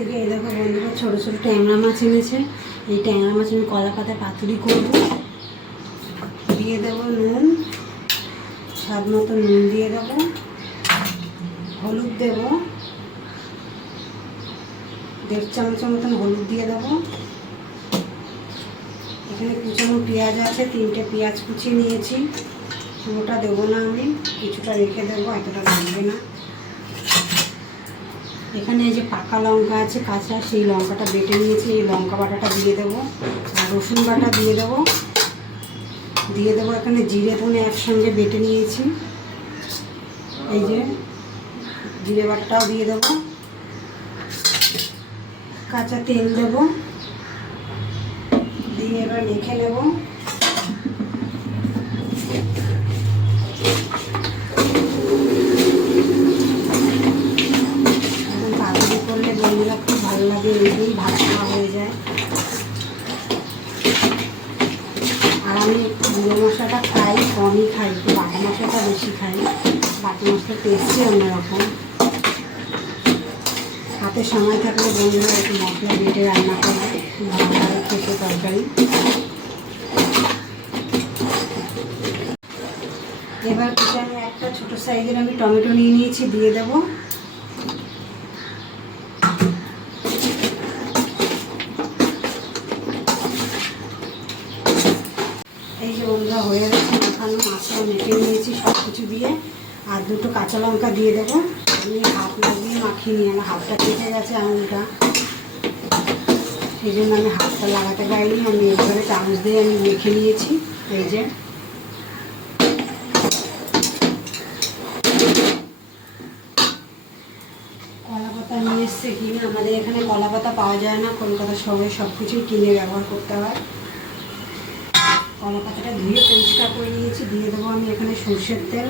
থেকে এই দেখো বন্ধুরা ছোটো ছোটো ট্যাংরা মাছ এনেছে। এই ট্যাংরা মাছ আমি কলা পাতায় পাতুরি করবো। দিয়ে দেবো নুন, স্বাদ মতো নুন দিয়ে দেবো, হলুদ দেবো 1.5 চামচের মতন হলুদ দিয়ে দেবো। এখানে কুচানো পেঁয়াজ আছে, 3টে পেঁয়াজ কুচিয়ে নিয়েছি। পুরোটা দেবো না, আমি কিছুটা রেখে দেবো, এতটা লাগবে না। এখানে এই যে পাকা লঙ্কা আছে কাঁচা, সেই লঙ্কাটা বেটে নিয়েছি, এই লঙ্কা বাটাটা দিয়ে দেবো। আর রসুন বাটা দিয়ে দেবো। এখানে জিরে ধনে একসঙ্গে বেটে নিয়েছি, এই যে জিরে বাটাটাও দিয়ে দেবো। কাঁচা তেল দেবো, দিয়ে এবার মেখে নেব। পাতুরি করলে বন্ধুরা খুব ভালো লাগে, এই দিয়েই ভাত খাওয়া হয়ে যায়। আর আমি গুঁড়ো মশলাটা খাই, কমই খাই, একটু বাটা মশলাটা বেশি খাই। বাটা মশলার টেস্টই অন্যরকম। হাতে সময় থাকলে বন্ধুরা একটু মশলা বেটে রান্না করলে ভালো লাগে খেতে তরকারি। এবার আমি একটা ছোটো সাইজের আমি টমেটো নিয়ে নিয়েছি, দিয়ে দেবো। এই যে বন্ধুরা হয়ে গেছে মাখানো, মাছটা মেখে নিয়েছি সব কিছু দিয়ে। আর 2টো কাঁচা লঙ্কা দিয়ে দেবো। আমি হাত লাগিয়ে মাখিয়ে নিয়ে, আমার হাতটা কেটে গেছে আঙুলটা, সেই জন্য আমি হাতটা লাগাতে পারিনি। আমি এইভাবে চামচ দিয়ে আমি মেখে নিয়েছি। এই যে কলা পাতা নিয়ে এসছে কিনে, আমাদের এখানে কলা পাতা পাওয়া যায় না, কলকাতা শহরে সব কিছুই কিনে ব্যবহার করতে হয়। কলা পাতাটা ধুয়ে পরিষ্কার করে নিয়েছি, দিয়ে দেবো আমি এখানে সরষের তেল।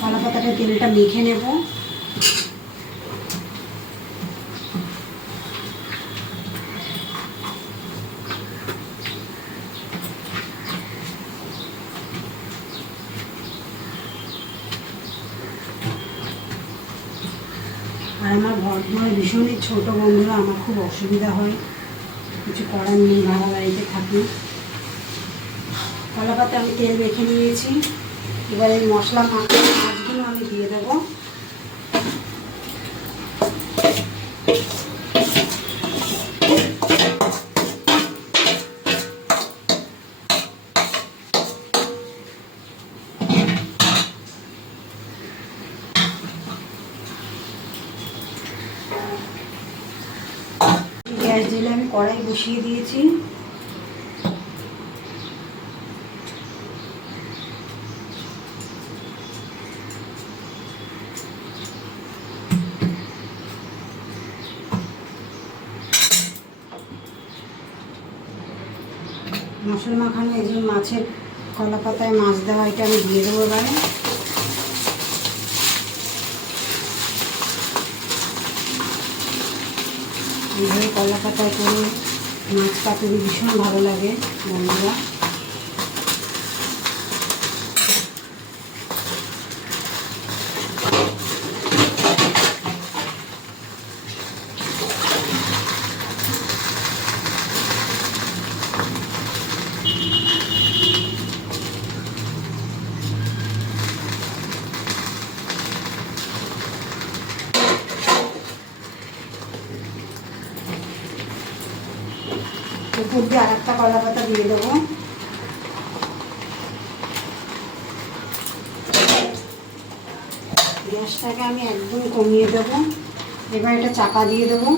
কলা পাতাটা তেলটা মেখে নেব। আর আমার ঘর ভীষণই ছোটো বন্ধুরা, আমার খুব অসুবিধা হয়, কিছু করার নেই, ভাড়া বাড়িতে থাকি। কলা পাতা আমি তেল মেখে নিয়েছি। এবার এই মশলা মাছগুলো আমি দিয়ে দেবো। গ্যাস জ্বেলে আমি কড়াই বসিয়ে দিয়েছি। মশলা মাখানো এই যে মাছের কলা পাতায় মাছ দেওয়া, এটা আমি দিয়ে দেবো এবারে। এইভাবে কলা পাতায় করে মাছ পাতুরি ভীষণ ভালো লাগে বন্ধুরা। উপর দিয়ে আরেকটা কলা পাতা দিয়ে দেবো। গ্যাসটাকে আমি একদম কমিয়ে দেবো। এবার এটা চাপা দিয়ে দেবো।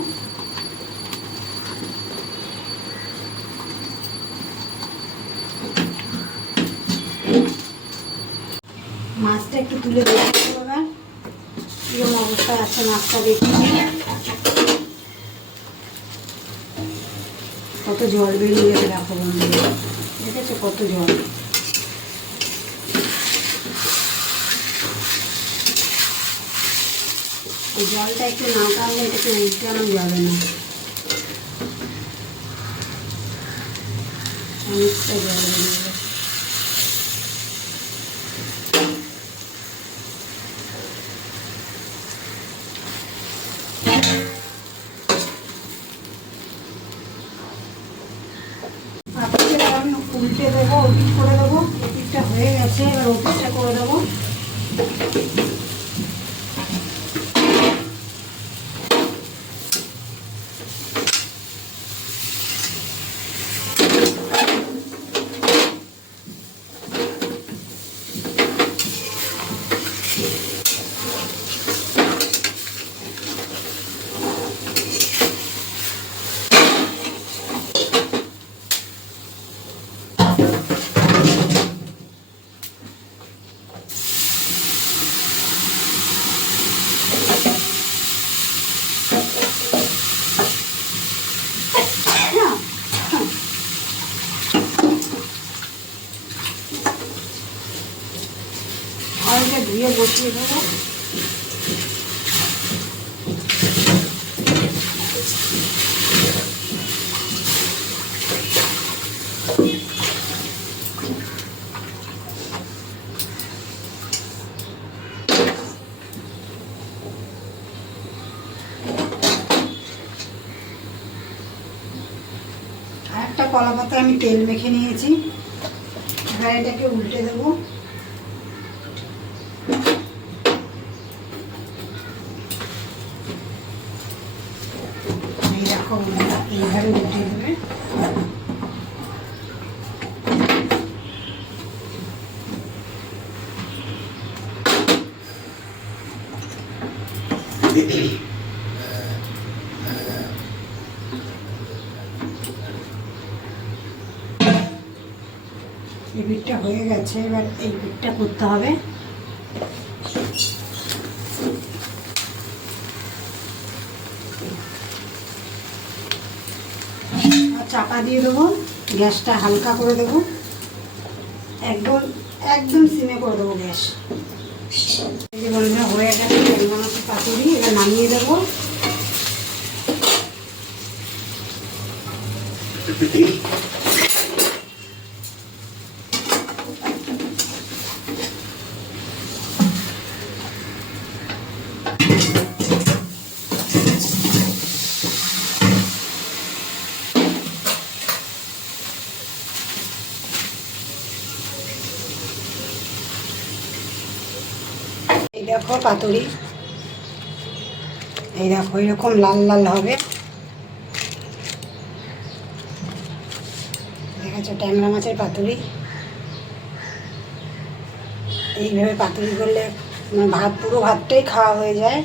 মাছটা একটু তুলে দেখে দেবো এবার কিরকম অবস্থায় আছে মাছটা, দেখি কত জল বেরিয়ে গেছে। দেখো বন্ধুরা, দেখেছো কত জল। এই জলটা একটু না টানলে এটাকে উল্টানো যাবে না, অনেকটা জল বেরিয়ে গেছে। আমি উল্টে দেবো, ওপিট করে দেবো। ওপিটটা হয়ে গেছে, এবার ওপিটটা করে দেবো। কড়াইটা ধুয়ে বসিয়ে দেবো। আর একটা কলা পাতায় আমি তেল মেখে নিয়েছি, এবার এটাকে উল্টে দেবো। এই দেখো এইভাবে উল্টে দেবে। এই পিঠটা হয়ে গেছে, এবার এই পিঠটা করতে হবে। চাপা দিয়ে দেবো, গ্যাসটা হালকা করে দেবো, একদম একদম সিমে করে দেবো গ্যাস। এই যে বন্ধুরা হয়ে গেছে ট্যাংরা মাছের পাতুরি, এবার নামিয়ে দেবো। এই দেখো পাতুরি, এই দেখো এরকম লাল লাল হবে। দেখেছো ট্যাংরা মাছের পাতুরি। এইভাবে পাতুরি করলে ভাত, পুরো ভাতটাই খাওয়া হয়ে যায়।